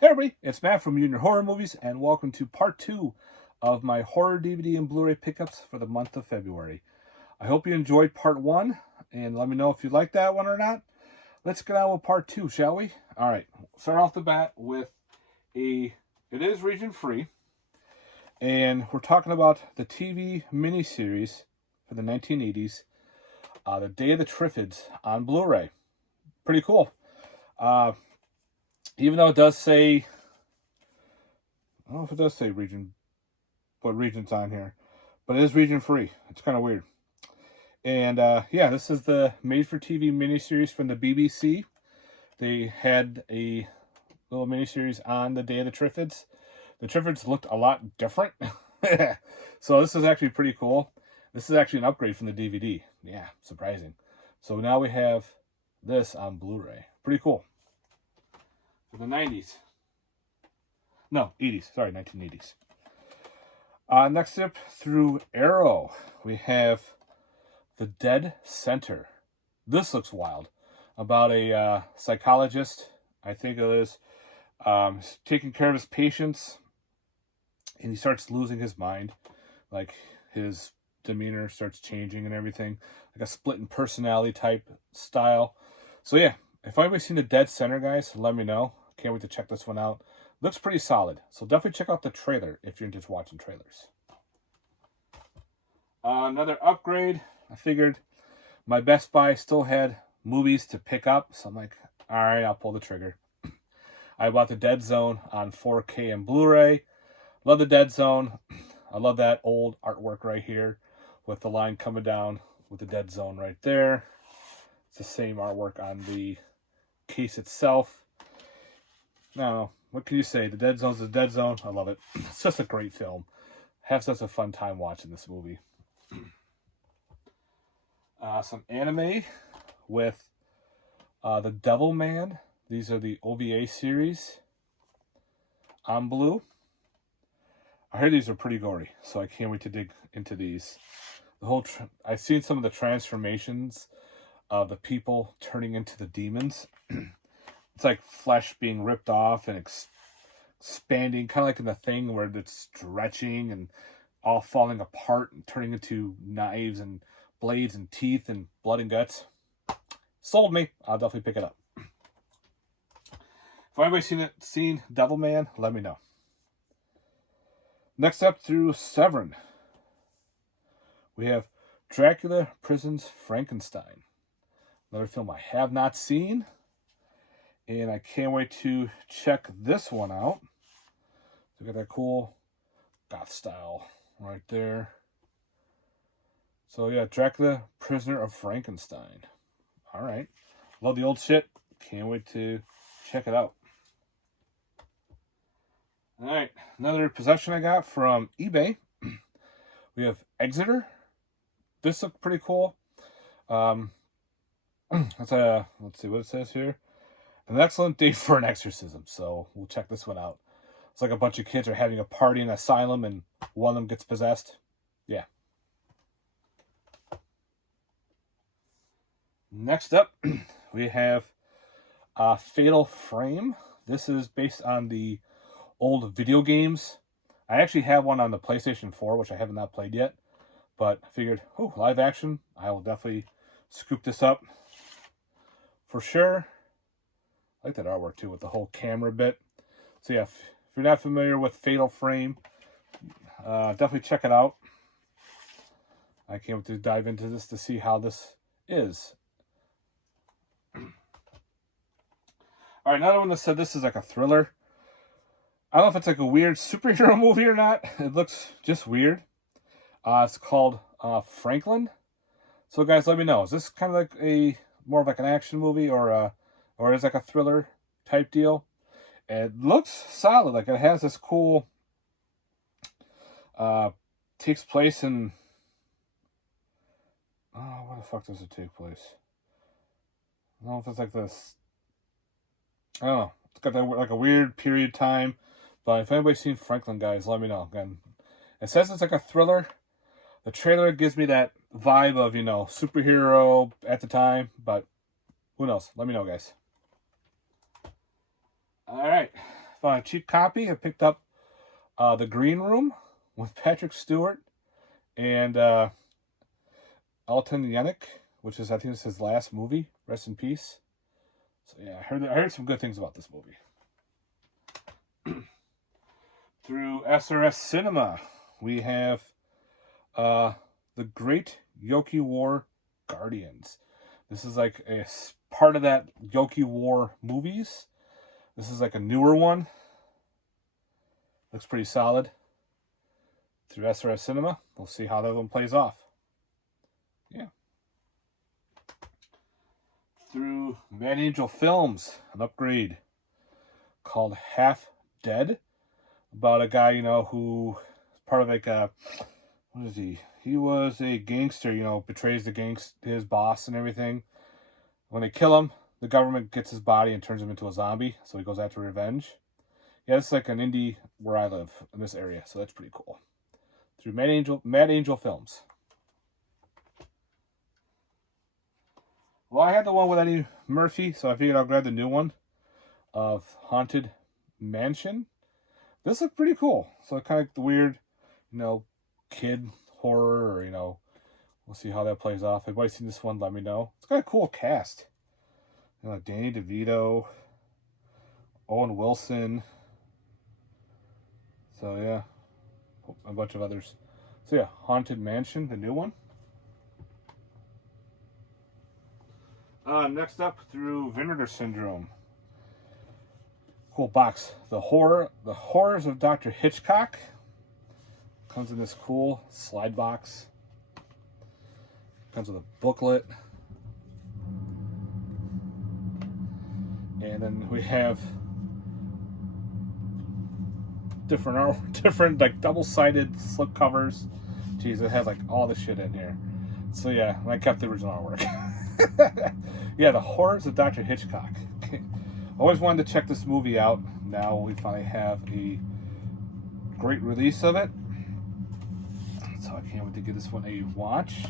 Hey everybody, it's Matt from Junior Horror Movies, and welcome to part 2 of my horror DVD and Blu-ray pickups for the month of February. I hope you enjoyed part 1, and let me know if you like that one or not. Let's get on with part 2, shall we? Alright, start off the bat with it is region free, and we're talking about the TV miniseries for the 1980s, The Day of the Triffids on Blu-ray. Pretty cool. Even though it does say, I don't know if it does say region, what region's on here, but it is region free. It's kind of weird. And yeah, this is the made-for-TV miniseries from the BBC. They had a little miniseries on the Day of the Triffids. The Triffids looked a lot different. So this is actually pretty cool. This is actually an upgrade from the DVD. Yeah, surprising. So now we have this on Blu-ray. Pretty cool. For the 90s. No, 80s. Sorry, 1980s. Next up, through Arrow, we have The Dead Center. This looks wild. About a psychologist, I think it is, taking care of his patients, and he starts losing his mind. Like, his demeanor starts changing and everything. Like a split in personality type style. So yeah, if anybody's seen The Dead Center, guys, let me know. Can't wait to check this one out. Looks pretty solid. So definitely check out the trailer if you're into watching trailers. Another upgrade. I figured my Best Buy still had movies to pick up. So I'm like, alright, I'll pull the trigger. I bought The Dead Zone on 4K and Blu-ray. Love The Dead Zone. I love that old artwork right here with the line coming down with The Dead Zone right there. It's the same artwork on the case itself. Now, what can you say? The Dead Zone's the Dead Zone. I love it. It's just a great film. Have such a fun time watching this movie. Some anime with The Devil Man. These are the OVA series on Blue. I heard these are pretty gory, so I can't wait to dig into these. I've seen some of the transformations of the people turning into the demons. It's like flesh being ripped off and expanding, kind of like in The Thing where it's stretching and all falling apart and turning into knives and blades and teeth and blood and guts. Sold me. I'll definitely pick it up. If anybody's seen Devil Man, let me know. Next up, through Severin, we have Dracula Prisons Frankenstein. Another film I have not seen. And I can't wait to check this one out. Look at that cool goth style right there. So yeah, Dracula, Prisoner of Frankenstein. Alright. Love the old shit. Can't wait to check it out. Alright. Another possession I got from eBay. We have Exeter. This looks pretty cool. Let's see what it says here. An excellent day for an exorcism, so we'll check this one out. It's like a bunch of kids are having a party in an asylum and one of them gets possessed. Yeah. Next up, we have Fatal Frame. This is based on the old video games. I actually have one on the PlayStation 4, which I have not played yet. But I figured, live action. I will definitely scoop this up for sure. I like that artwork too with the whole camera bit. So yeah, if you're not familiar with Fatal Frame, definitely check it out. I can't wait to dive into this to see how this is. Alright, another one that said this is like a thriller. I don't know if it's like a weird superhero movie or not. It looks just weird. It's called Franklin. So guys, let me know. Is this kind of like more of like an action movie or is like a thriller type deal? It looks solid. Like it has this cool, takes place in, where the fuck does it take place? I don't know if it's like this, I don't know. It's got that, like a weird period time. But if anybody's seen Franklin, guys, let me know. Again, it says it's like a thriller. The trailer gives me that vibe of, superhero at the time. But who knows? Let me know, guys. All right. found a cheap copy. I picked up The Green Room with Patrick Stewart and Alton Yannick, which is, I think, it's his last movie. Rest in peace. So yeah, I heard some good things about this movie. Through SRS Cinema, we have The Great Yoki War Guardians. This is like a part of that Yoki War movies. This is like a newer one. Looks pretty solid. Through SRS Cinema, we'll see how that one plays off. Yeah. Through Mad Angel Films, an upgrade called Half Dead, about a guy, you know, who is part of like a, what is he? He was a gangster, you know, betrays his boss and everything. When they kill him, the government gets his body and turns him into a zombie, so he goes after revenge. Yeah, it's like an indie where I live, in this area, so that's pretty cool. Through Mad Angel Films. Well, I had the one with Eddie Murphy, so I figured I'll grab the new one of Haunted Mansion. This looks pretty cool. So kind of like the weird, you know, kid horror, or, you know, we'll see how that plays off. If anybody's seen this one, let me know. It's got a cool cast. You know, Danny DeVito, Owen Wilson. So yeah, a bunch of others. So yeah, Haunted Mansion, the new one. Next up, through Vinegar Syndrome. Cool box. The Horrors of Dr. Hitchcock. Comes in this cool slide box. Comes with a booklet. And then we have different like double-sided slip covers. Jeez, it has like all the shit in here. So yeah, I kept the original artwork. Yeah, The Horrors of Dr. Hitchcock. Always wanted to check this movie out. Now we finally have a great release of it. So I can't wait to give this one a watch.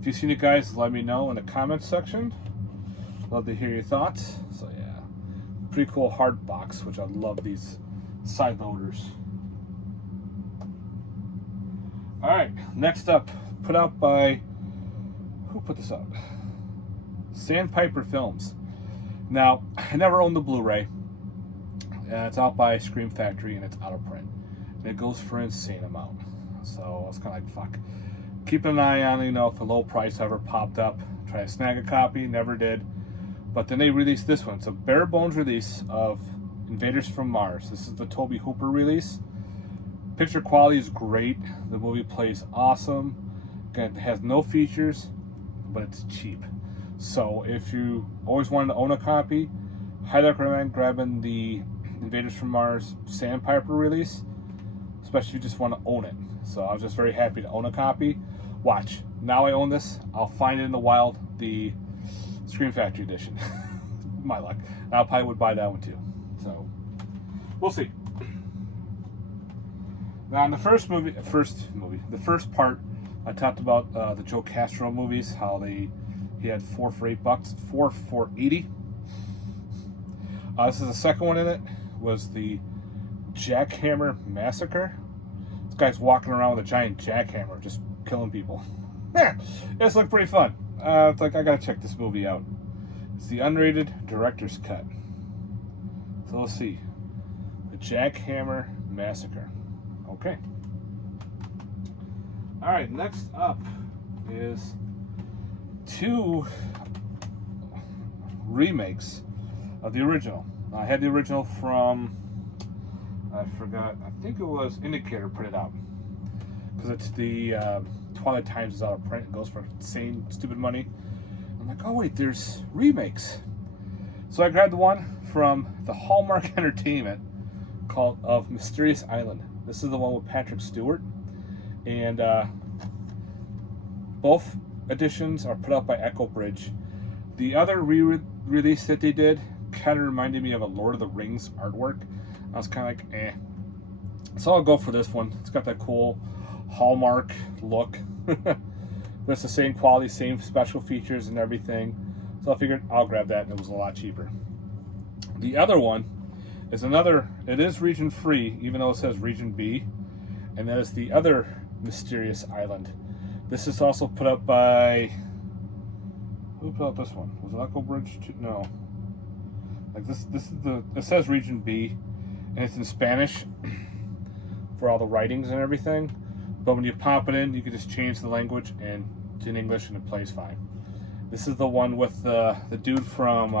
If you've seen it, guys, let me know in the comments section. Love to hear your thoughts. So yeah, pretty cool hard box, which I love these side loaders. Alright, next up, put out by, who put this out? Sandpiper Films. Now, I never owned the Blu-ray. It's out by Scream Factory and it's out of print. And it goes for an insane amount. So I was kind of like, fuck. Keep an eye on, you know, if a low price ever popped up. Try to snag a copy, never did. But then they released this one. It's a bare bones release of Invaders from Mars. This is the Tobe Hooper release. Picture quality is great. The movie plays awesome. Again, it has no features, but it's cheap. So if you always wanted to own a copy, highly recommend grabbing the Invaders from Mars Sandpiper release, especially if you just want to own it. So I was just very happy to own a copy. Watch, now I own this. I'll find it in the wild, the Scream Factory edition. My luck. I probably would buy that one too. So we'll see. Now in the first part, I talked about the Joe Castro movies, how he had 4 for $8, 4 for $80. This is the second one in it. Was the Jackhammer Massacre. This guy's walking around with a giant jackhammer, just killing people. This looked pretty fun. It's like, I gotta check this movie out. It's the unrated director's cut. So let's see. The Jackhammer Massacre. Okay. Alright, next up is 2 remakes of the original. I had the original from, I forgot, I think it was Indicator put it out. Because it's the Twilight Times is out of print. It goes for insane, stupid money. I'm like, oh wait, there's remakes. So I grabbed the one from the Hallmark Entertainment called of Mysterious Island. This is the one with Patrick Stewart. And both editions are put out by Echo Bridge. The other re-release that they did kind of reminded me of a Lord of the Rings artwork. I was kind of like, eh. So I'll go for this one. It's got that cool Hallmark look. But it's the same quality, same special features and everything. So I figured I'll grab that, and it was a lot cheaper. The other one is another, it is region free, even though it says region B, and that is the other mysterious island. This is also put up by, who put out this one? Was it Echo Bridge? No. Like this is the, it says region B, and it's in Spanish for all the writings and everything. But when you pop it in, you can just change the language and it's in English and it plays fine. This is the one with the dude from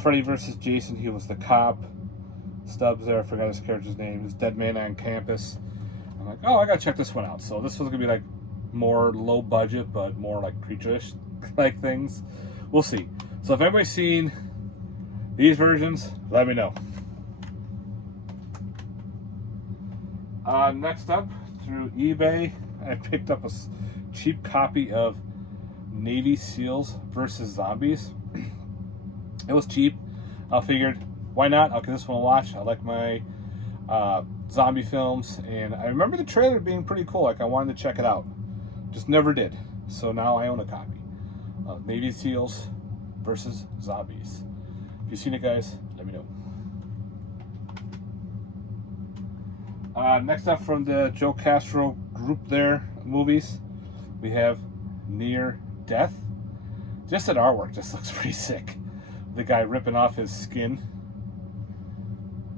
Freddy vs. Jason. He was the cop. Stubbs there, I forgot his character's name. He's Dead Man on Campus. I'm like, oh, I gotta check this one out. So this one's gonna be like more low budget, but more like creature-ish like things. We'll see. So if anybody's seen these versions, let me know. Next up, through eBay, I picked up a cheap copy of Navy SEALs versus Zombies. It was cheap. I figured, why not? I'll give this one a watch. I like my zombie films, and I remember the trailer being pretty cool. Like, I wanted to check it out. Just never did. So now I own a copy of Navy SEALs versus Zombies. If you've seen it, guys, let me know. Next up from the Joe Castro group there, movies, we have Near Death. Just that artwork just looks pretty sick. The guy ripping off his skin.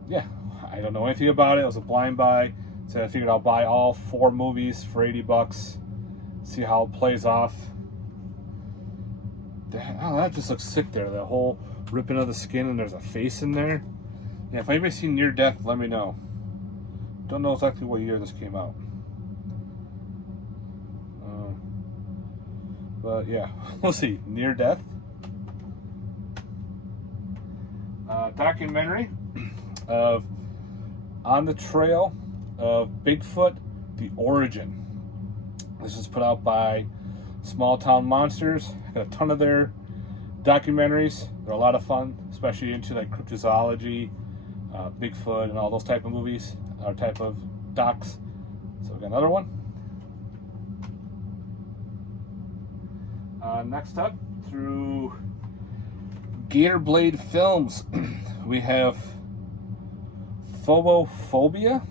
Yeah, I don't know anything about it. It was a blind buy. So I figured I'll buy all 4 movies for $80. See how it plays off. Oh, that just looks sick there. The whole ripping of the skin and there's a face in there. Yeah, if anybody's seen Near Death, let me know. Don't know exactly what year this came out. But yeah, we'll see. Near Death. Documentary of On the Trail of Bigfoot, The Origin. This is put out by Small Town Monsters. I got a ton of their documentaries. They're a lot of fun, especially into like cryptozoology, Bigfoot, and all those type of movies, or type of docs. So we got another one. Next up, through Gator Blade Films, we have Phobophobia.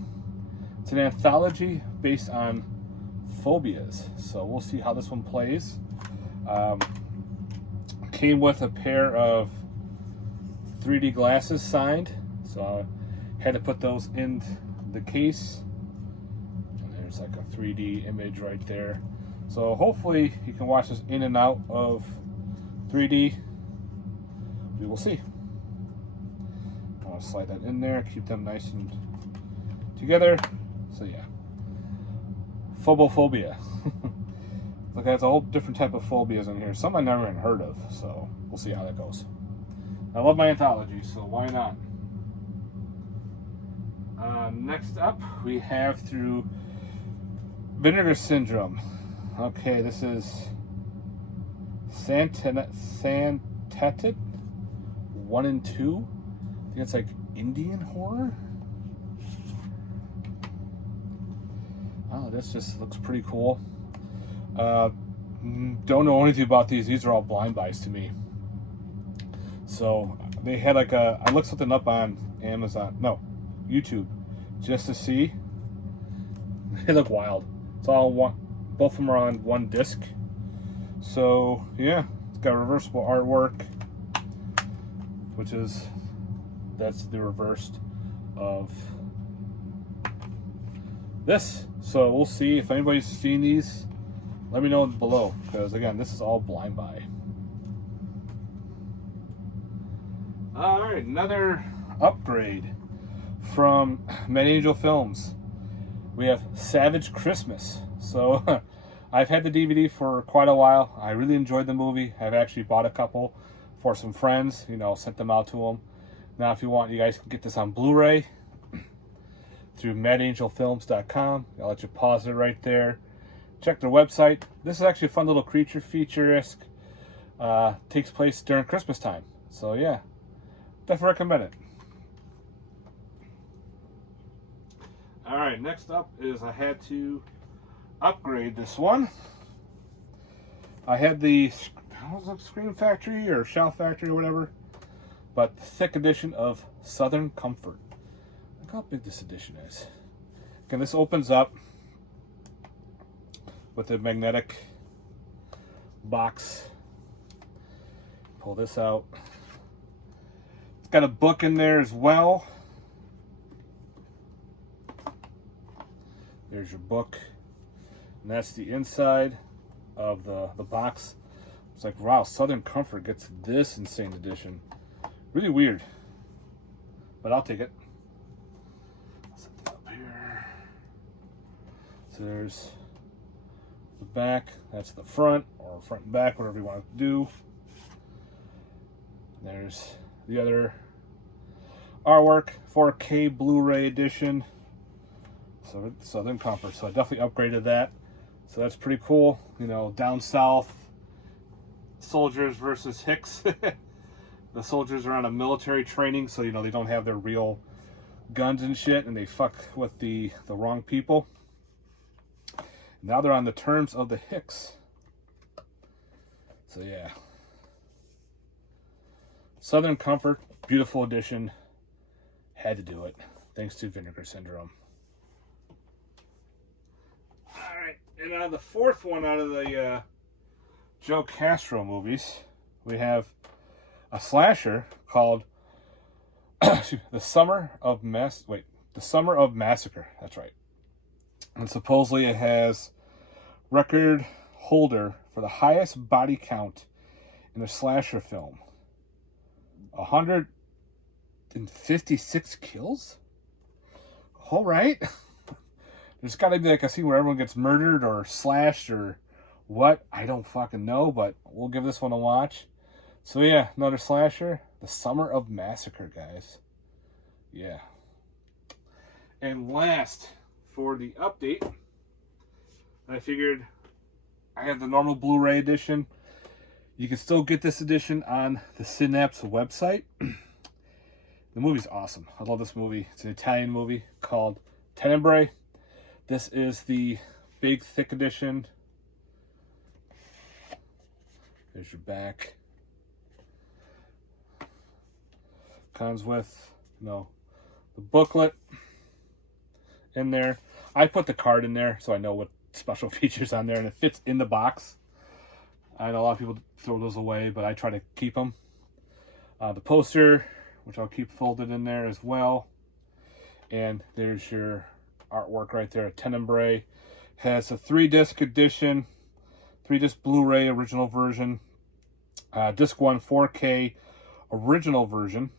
It's an anthology based on phobias. So we'll see how this one plays. Came with a pair of 3D glasses signed. So I had to put those in the case. And there's like a 3D image right there. So hopefully you can watch this in and out of 3D. We will see. I'll slide that in there, keep them nice and together. So yeah. Phobophobia. Look, there's a whole different type of phobias in here. Some I never even heard of, so we'll see how that goes. I love my anthology, so why not? Next up, we have through Vinegar Syndrome. Okay, this is Santetet 1 and 2. I think it's like Indian horror. Oh, this just looks pretty cool. Don't know anything about these. These are all blind buys to me. So they had like a, I looked something up on Amazon, no, YouTube, just to see. They look wild. It's all one, both of them are on one disc. So yeah, it's got reversible artwork, which is, that's the reversed of this. So we'll see if anybody's seen these. Let me know below, because again, this is all blind buy. All right, another upgrade from Mad Angel Films. We have Savage Christmas. So I've had the DVD for quite a while. I really enjoyed the movie. I've actually bought a couple for some friends, you know, sent them out to them. Now, if you want, you guys can get this on Blu-ray through madangelfilms.com. I'll let you pause it right there. Check their website. This is actually a fun little creature feature-esque. Takes place during Christmas time. So yeah, definitely recommend it. All right, next up is I had to upgrade this one. I had the, what was it, Scream Factory or Shout Factory or whatever. but the thick edition of Southern Comfort. Look how big this edition is. Again, this opens up with a magnetic box. Pull this out. It's got a book in there as well. There's your book. And that's the inside of the box. It's like, wow, Southern Comfort gets this insane edition. Really weird. But I'll take it. Set that up here. So there's the back. That's the front, or front and back, whatever you want to do. There's the other artwork, 4K Blu-ray edition. So Southern Comfort. So I definitely upgraded that. So that's pretty cool. You know, down south, soldiers versus Hicks. The soldiers are on a military training, so you know they don't have their real guns and shit, and they fuck with the wrong people. Now they're on the terms of the Hicks. So yeah. Southern Comfort, beautiful edition. Had to do it. Thanks to Vinegar Syndrome. Alright, and the fourth one out of the Joe Castro movies, we have a slasher called the Summer of Massacre. That's right. And supposedly it has record holder for the highest body count in a slasher film. 156 kills? All right. There's got to be like a scene where everyone gets murdered or slashed or what? I don't fucking know, but we'll give this one a watch. So yeah, another slasher. The Summer of Massacre, guys. Yeah. And last, for the update, I figured I have the normal Blu-ray edition. You can still get this edition on the Synapse website. The movie's awesome. I love this movie. It's an Italian movie called Tenra. This is the big, thick edition. There's your back. Comes with, you know, the booklet in there. I put the card in there so I know what special features on there, and it fits in the box. I know a lot of people throw those away, but I try to keep them. The poster, which I'll keep folded in there as well. And there's your artwork right there. Tenra has a 3-disc edition, 3-disc Blu-ray original version, disc 1 4K original version,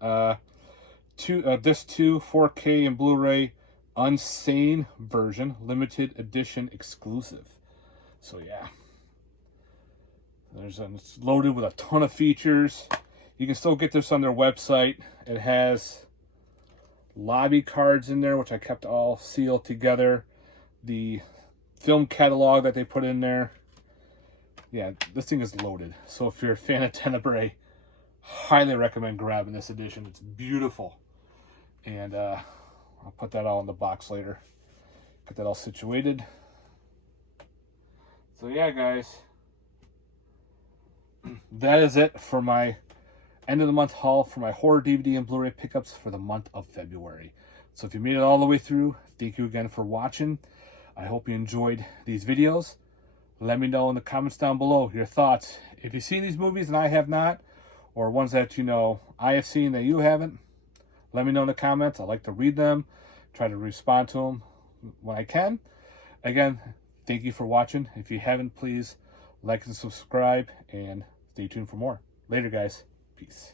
disc 2 4K and Blu-ray Unsane version, limited edition exclusive. So yeah, it's loaded with a ton of features. You can still get this on their website. It has lobby cards in there, which I kept all sealed together. The film catalog that they put in there. Yeah, this thing is loaded. So if you're a fan of Tenra, highly recommend grabbing this edition. It's beautiful. And I'll put that all in the box later. Get that all situated. So yeah, guys. That is it for my end of the month haul for my horror DVD and Blu-ray pickups for the month of February. So if you made it all the way through, thank you again for watching. I hope you enjoyed these videos. Let me know in the comments down below your thoughts. If you've seen these movies and I have not, or ones that you know I have seen that you haven't, let me know in the comments. I like to read them, try to respond to them when I can. Again, thank you for watching. If you haven't, please like and subscribe, and stay tuned for more. Later, guys. Peace.